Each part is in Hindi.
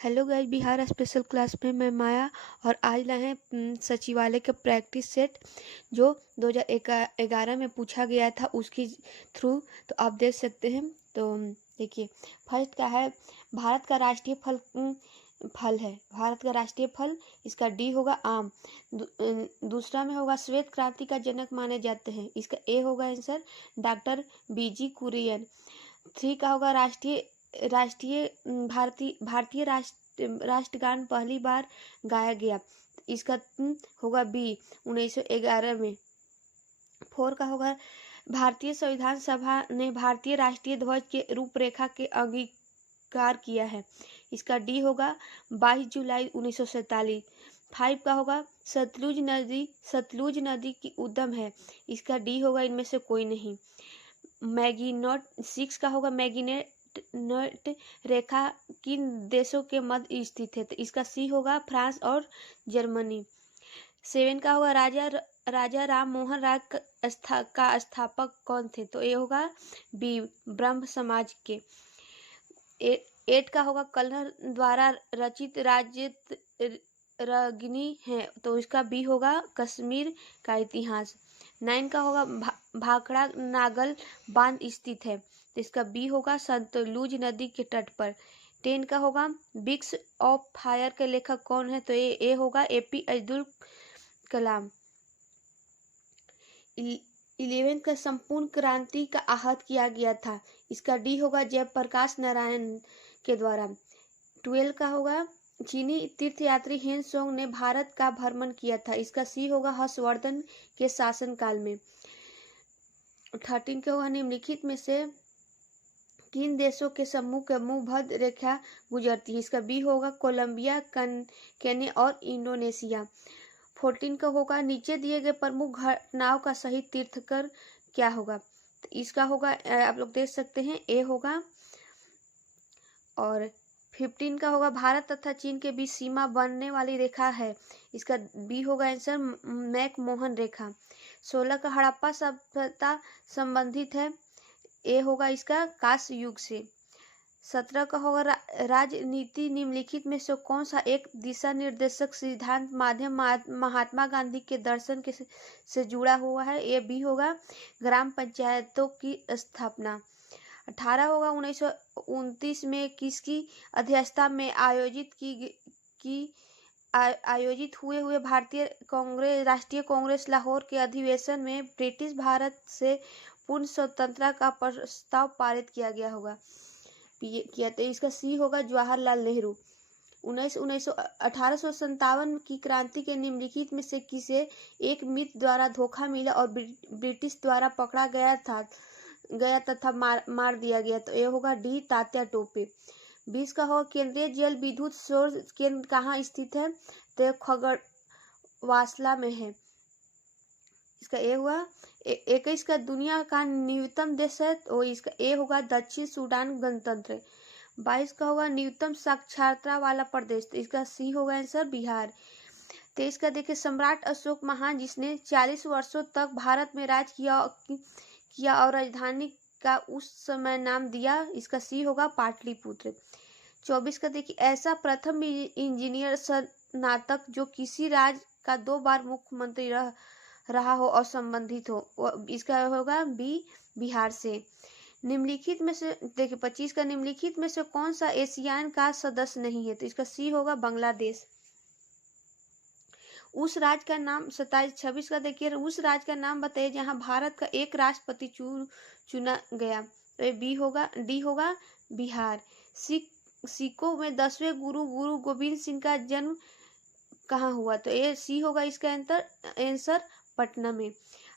Hello guys, Bihar special class में मैं माया और आज लाए हैं सचिवालय का प्रैक्टिस सेट जो 2011 में पूछा गया था उसकी थ्रू। तो आप देख सकते हैं। तो देखिए, फर्स्ट का है भारत का राष्ट्रीय फल फल है। भारत का राष्ट्रीय फल इसका डी होगा आम। दूसरा में होगा श्वेत क्रांति का जनक माने जाते हैं, इसका ए होगा आंसर डॉक्टर बीजी कुरियन। थ्री का होगा राष्ट्रीय राष्ट्रीय भारतीय राष्ट्रगान पहली बार गाया गया, इसका होगा बी 1911 में। फोर का होगा भारतीय संविधान सभा ने भारतीय राष्ट्रीय ध्वज के रूपरेखा के अंगीकार किया है, इसका डी होगा 22 जुलाई 1947। फाइव का होगा सतलुज नदी की उद्गम है, इसका डी होगा इनमें से कोई नहीं। मैगीनोट सिक्स का होगा मैगीनेट रेखा किन देशों के मध्य स्थित है, तो इसका सी होगा फ्रांस और जर्मनी। सेवन का होगा राजा राम मोहन राय का स्थापक कौन थे, तो ये होगा बी ब्रह्म समाज के। एट का होगा कल्हर द्वारा रचित राज्य रागिनी है, तो इसका बी होगा कश्मीर का इतिहास। 9 का होगा भाखड़ा नागल बांध स्थित है, तो इसका बी होगा सतलुज नदी के तट पर। 10 का होगा बिक्स ऑफ फायर के लेखक कौन है, तो ये ए होगा एपी अब्दुल कलाम। 11 का संपूर्ण क्रांति का आहत किया गया था, इसका डी होगा जयप्रकाश नारायण के द्वारा। 12 का होगा चीनी तीर्थयात्री हेन सोंग ने भारत का भ्रमण किया था, इसका सी होगा हर्षवर्धन के शासनकाल में। 13 का होगा निम्नलिखित में से किन देशों के समूह के मुंह भद्र रेखा गुजरती है, इसका बी होगा कोलंबिया, केन्या और इंडोनेशिया। 14 का होगा नीचे दिए गए प्रमुख घटनाओं का सही तीर्थंकर क्या होगा, तो इसका होगा आप लोग देख सकते हैं ए होगा। और 15 का होगा भारत तथा चीन के बीच सीमा बनने वाली रेखा है, इसका बी होगा आंसर मैकमोहन रेखा। 16 का हड़प्पा सभ्यता संबंधित है, ए होगा इसका कांस्य युग से। 17 का होगा राजनीति निम्नलिखित में से कौन सा एक दिशा निर्देशक सिद्धांत माध्यम महात्मा गांधी के दर्शन के से जुड़ा हुआ है, ये भी होगा ग्राम पंचायतों की स्थापना। 18 होगा 1929 में किसकी अध्यक्षता में आयोजित हुए भारतीय राष्ट्रीय कांग्रेस लाहौर के अधिवेशन में ब्रिटिश भारत से पूर्ण स्वतंत्रता का प्रस्ताव पारित किया गया होगा किया, तो इसका सी होगा जवाहरलाल नेहरू। 1857 की क्रांति के निम्नलिखित में से किसे एक मित्र द्वारा धोखा मिला और ब्रिटिश द्वारा पकड़ा गया तथा मार दिया गया, तो ये होगा डी तात्या टोपे। 20 का होगा केंद्रीय जल विद्युत सौर केंद्र कहाँ स्थित है, तो खगड़वासला में है, इसका ए हुआ। 21 का दुनिया का न्यूनतम देश है, तो इसका ए होगा दक्षिण सूडान गणतंत्र। 22 का होगा न्यूनतम साक्षरता वाला प्रदेश, तो इसका सी होगा आंसर बिहार। 23 का देखिए सम्राट अशोक महान जिसने 40 वर्षों तक भारत में राज किया और राजधानी का उस समय नाम दिया, इसका सी होगा पाटलिपुत्र। 24 का देखिए ऐसा प्रथम इंजीनियर स्नातक जो किसी राज्य का 2 बार मुख्यमंत्री रहा हो और संबंधित हो, इसका होगा बी बिहार से। निम्नलिखित में से देखिए 25 का निम्नलिखित में से कौन सा एशियान का सदस्य नहीं है, तो इसका सी होगा बांग्लादेश। उस राज्य का नाम 26 का देखिए उस राज्य का नाम बताइए जहां भारत का एक राष्ट्रपति चुना गया, तो बी होगा डी होगा बिहार। सिखों में 10वें गुरु गोविंद सिंह का जन्म कहाँ हुआ, तो ये सी होगा इसका आंसर पटना में।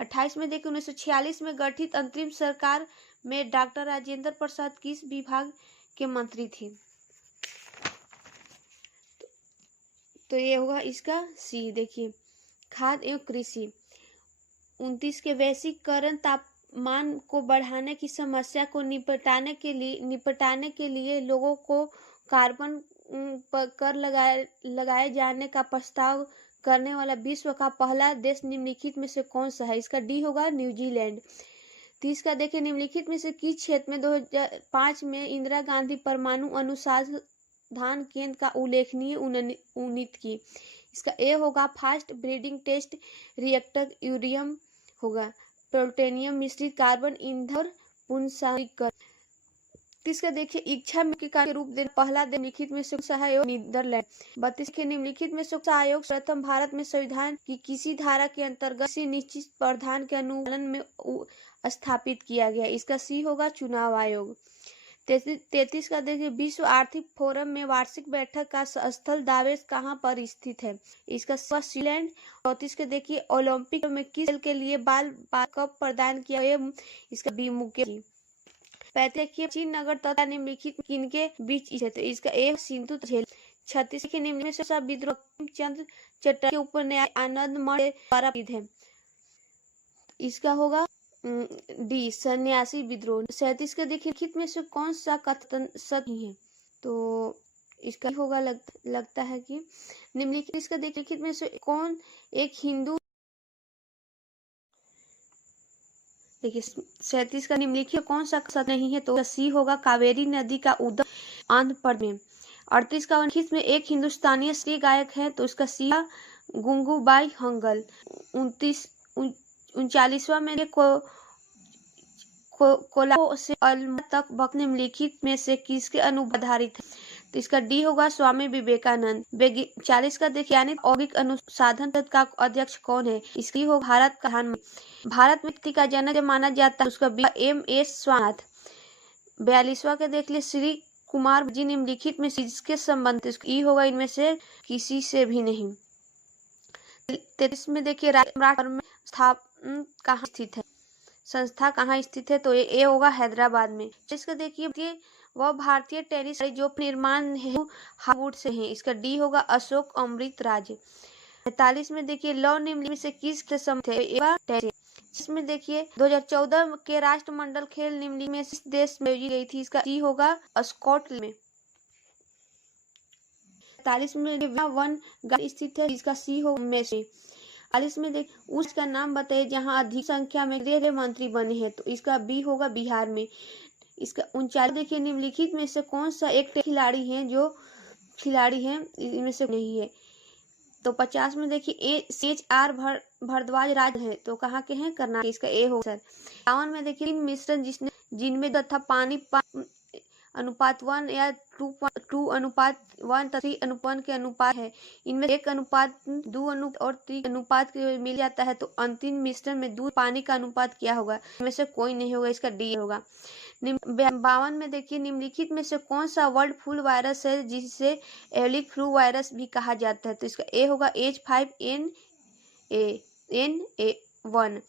28 में देखिए 1946 में गठित अंतरिम सरकार में डॉक्टर राजेंद्र प्रसाद किस विभाग के मंत्री थे, तो ये होगा इसका सी। देखिए खाद्य एवं कृषि। 29 के वैश्वीकरण तापमान को बढ़ाने की समस्या को निपटाने के लिए लोगों को कार्बन पर कर लगाए जाने का प्रस्ताव करने वाला विश्व का पहला देश निम्नलिखित में से कौन सा है, इसका डी होगा न्यूजीलैंड। 30 का देखिए निम्नलिखित में से किस क्षेत्र में 2005 में इंदिरा गांधी परमाणु अनुसार अनुसंधान केंद्र का उल्लेखनीय उन्नति की। इसका ए होगा फास्ट ब्रीडिंग टेस्ट रिएक्टर यूरियम होगा, प्लूटोनियम मिश्रित कार्बन ईंधन और पुनर्सारीकरण। इसका देखिए इच्छा के कार्य रूप देना पहला निम्नलिखित में से आयोग नीदरलैंड। 32 के निम्नलिखित में से आयोग प्रथम भारत में संविधान की किसी धारा के अंतर्गत किसी निश्चित प्रावधान के अनुपालन में स्थापित किया गया। इसका सी होगा चुनाव आयोग। 33 का देखिए विश्व आर्थिक फोरम में वार्षिक बैठक का स्थल दावेस कहाँ पर स्थित है। इसका स्विट्जरलैंड। 34 के देखिए ओलंपिक में किस खेल के लिए बाल कप प्रदान किया गया। इसका बी मुक्केबाजी। 35 चीन नगर तथा निम्नलिखित किनके बीच स्थित है। इसका ए सिंधु झील। 36 के निम्न में से विद्रोह चंद्र चट्टर्जी के उपन्यास आनंद मठ द्वारा है। इसका होगा डी सन्यासी विद्रोह। 37 के देखिए लिखित में से कौन सा कथन सही है, तो इसका होगा लगता है कि निम्नलिखित इसका देखिए लिखित में से कौन एक हिंदू। देखिए 37 का निम्नलिखित कौन सा सत्य नहीं है, तो सी होगा कावेरी नदी का उद्गम आंध्र प्रदेश में। 38 का निम्नलिखित में एक हिंदुस्तानी शास्त्रीय गायक है, तो इसका सी गुंगूबाई हंगल। 39वां में कोलाबो से अलमा तक वक्त निम्नलिखित में से किसके अनुसार आधारित है, तो इसका डी होगा स्वामी विवेकानंद। 40 का वैज्ञानिक औद्योगिक अनुसंधान का अध्यक्ष कौन है, इसकी हो भारत का प्रधानमंत्री। भारत में व्यक्ति का जन्म माना जाता है, उसका MS स्वामीनाथन। 42वां के देख लिए श्री कुमार जी निम्नलिखित में किसके संबंधित, ई होगा इनमें से किसी से भी नहीं। 33 में देखिए सम्राट में स्थापना कहाँ स्थित है, संस्था कहाँ स्थित है, तो ये होगा हैदराबाद में। इसका देखिए वह भारतीय टेनिस जो निर्माण है हार्वर्ड से है। इसका डी होगा अशोक अमृत राज। 45 में देखिए लौ निम्न में से किस संबंधित है। इसमें देखिए 2014 के राष्ट्रमंडल खेल निम्न में किस देश में आयोजित गई थी, इसका डी होगा स्कॉटलैंड में। 45 में वन स्थित है, इसका सी होगा में से। 40 में देख उसका नाम बताइए जहां अधिक संख्या में गृह मंत्री बने हैं, तो इसका बी होगा बिहार में। इसका 39 देखिए निम्नलिखित में से कौन सा एक खिलाड़ी है जो खिलाड़ी है इनमें से नहीं है, तो 50 में देखिए HR भारद्वाज राज है, तो कहाँ के हैं, कर्नाटक। इसका ए हो सर। 52 में देखिए मिश्रण जिनमें तथा पानी अनुपात 1 या 2 अनुपात 1 3 अनुपात के अनुपात है, इनमें 1 अनुपात 2 और 3 अनुपात के मिल जाता है, तो अंतिम मिश्रण में दूध पानी का अनुपात क्या होगा, इनमें से कोई नहीं होगा, इसका डी होगा। 52 में देखिए निम्नलिखित में से कौन सा वर्ल्ड फ्लू वायरस है जिसे एविक फ्लू वायरस भी कहा जाता है, तो इसका ए होगा H5N1।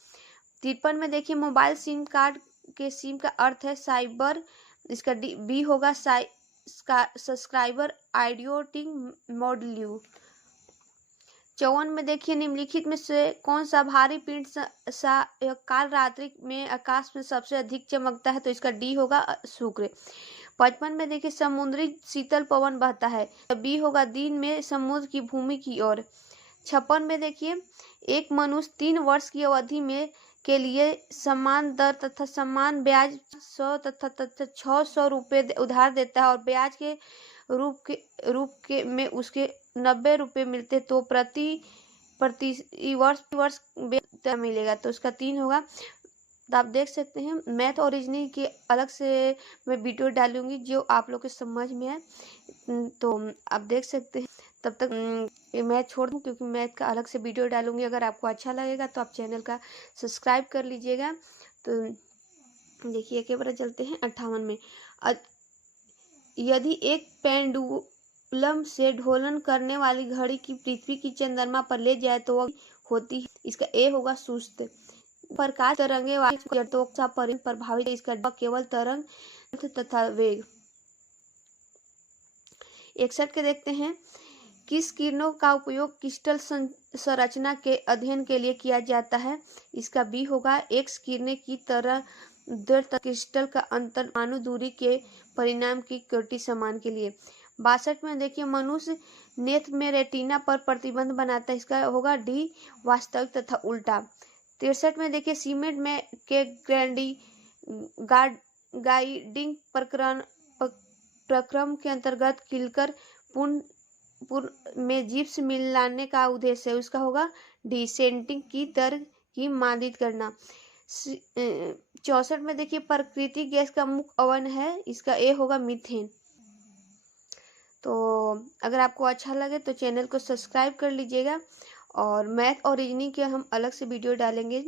53 में देखिए मोबाइल सिम कार्ड के सिम का अर्थ है साइबर, इसका बी होगा सब्सक्राइबर आइडियोटिंग मॉड्यूल। 54 में देखिए निम्नलिखित में से कौन सा भारी पिंड काल रात्रि में आकाश में सबसे अधिक चमकता है, तो इसका डी होगा शुक्र। 55 में देखिए समुद्री शीतल पवन बहता है, तो बी होगा दिन में समुद्र की भूमि की ओर। 56 में देखिए एक मनुष्य 3 वर्ष की अवधि में के लिए समान दर तथा समान ब्याज 100 तथा 600 रुपये उधार देता है और ब्याज के रूप में उसके 90 रुपये मिलते, तो प्रति वर्ष मिलेगा, तो उसका 3 होगा। तो आप देख सकते हैं मैथ और रीजनिंग के अलग से मैं वीडियो डालूंगी जो आप लोग के समझ में है, तो आप देख सकते हैं। तब तक मैं छोड़ दूँ क्योंकि मैथ का अलग से वीडियो डालूंगी। अगर आपको अच्छा लगेगा तो आप चैनल का सब्सक्राइब कर लीजिएगा। तो देखिए एक बार चलते हैं 58 में। यदि एक पेंडुलम से ढोलन करने वाली घड़ी की पृथ्वी की चंद्रमा पर ले जाए तो वह होती है, इसका ए होगा सुस्त। प्रकाश तरंगे वाली प्रभावित, इसका केवल तरंग तथा वेग। 61 के देखते हैं किस किरणों का उपयोग क्रिस्टल संरचना के अध्ययन के लिए किया जाता है, इसका बी होगा एक्स किरणें की तरह देर तक क्रिस्टल का अंतर अणु दूरी के परिणाम की कोटि समान के लिए। 62 में देखिए मनुष्य नेत्र में रेटिना पर प्रतिबंध बनाता है, इसका होगा डी वास्तविक तथा उल्टा। 63 में देखिए सीमेंट में के गाइडिंग प्रक्रम के अंतर्गत किलकर पूर्ण में जिप्स मिलाने का उद्देश्य है, उसका होगा डिसेंटिंग की दर की मादित करना। 64 में देखिए प्राकृतिक गैस का मुख्य अवन है, इसका ए होगा मीथेन। तो अगर आपको अच्छा लगे तो चैनल को सब्सक्राइब कर लीजिएगा, और मैथ और रीजनिंग के हम अलग से वीडियो डालेंगे।